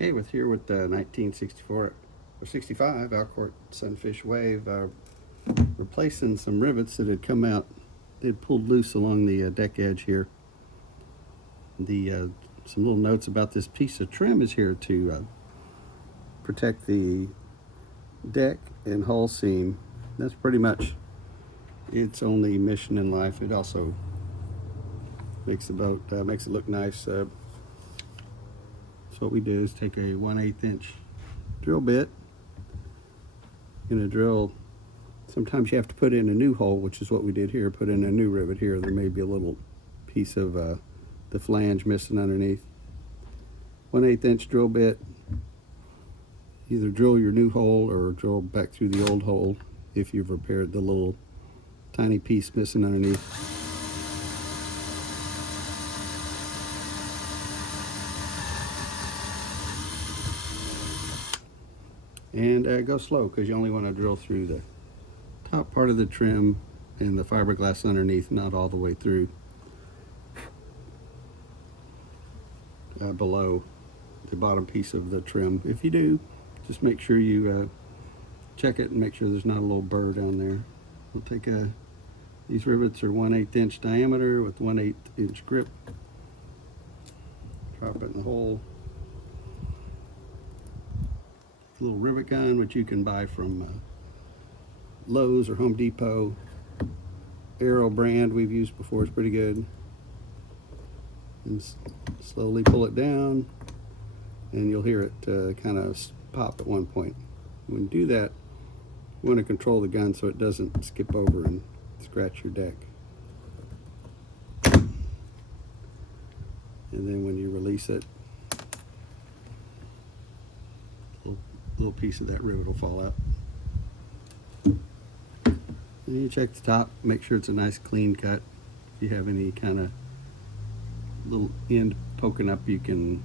Okay, with here with the 1964 or 65 Alcort Sunfish wave, replacing some rivets that had come out. They'd pulled loose along the deck edge here. Some little notes about this piece of trim is here to protect the deck and hull seam. That's pretty much its only mission in life. It also makes the boat makes it look nice. So what we do is take a 1/8 inch drill bit. Gonna drill. Sometimes you have to put in a new hole, which is what we did here. Put in a new rivet here. There may be a little piece of the flange missing underneath. 1/8 inch drill bit. Either drill your new hole or drill back through the old hole if you've repaired the little tiny piece missing underneath. And go slow, because you only want to drill through the top part of the trim and the fiberglass underneath, not all the way through below the bottom piece of the trim. If you do, just make sure you check it and make sure there's not a little burr down there. We'll take these rivets are 1/8 inch diameter with 1/8 inch grip. Drop it in the hole. Little rivet gun, which you can buy from Lowe's or Home Depot. Arrow brand we've used before is pretty good. And slowly pull it down, and you'll hear it kind of pop at one point. When you do that, you want to control the gun so it doesn't skip over and scratch your deck. And then when you release it, little piece of that rivet will fall out. And you check the top, make sure it's a nice clean cut. If you have any kind of little end poking up, you can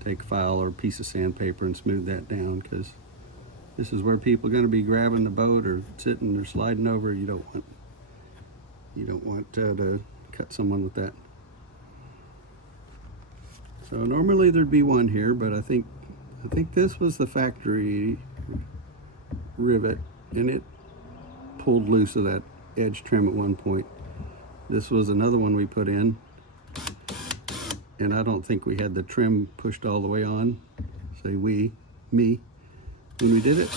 take a file or a piece of sandpaper and smooth that down, because this is where people are going to be grabbing the boat or sitting or sliding over. You don't want to cut someone with that. So normally there'd be one here, but I think this was the factory rivet, and it pulled loose of that edge trim at one point. This was another one we put in, and I don't think we had the trim pushed all the way on. Say me, when we did it.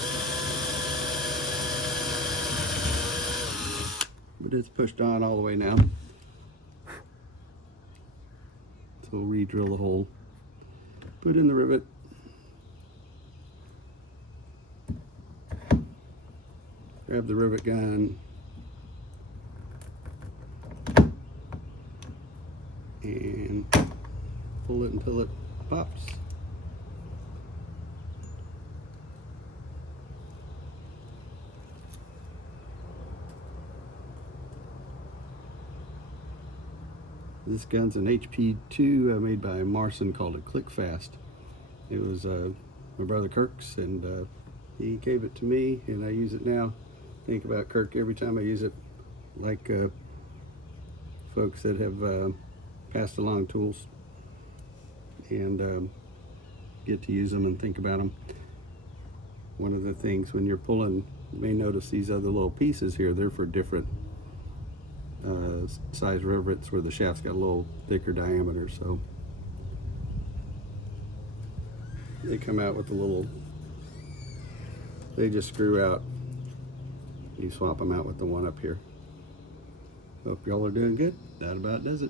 But it's pushed on all the way now. So we'll re-drill the hole, put in the rivet. Grab the rivet gun and pull it until it pops. This gun's an HP-2 made by Marson, called it KlikFast. It was my brother Kirk's, and he gave it to me, and I use it now. Think about Kirk every time I use it, like folks that have passed along tools, and get to use them and think about them. One of the things when you're pulling, you may notice these other little pieces here. They're for different size rivets, where the shaft's got a little thicker diameter, so they come out with a little, they just screw out. You swap them out with the one up here. Hope y'all are doing good. That about does it.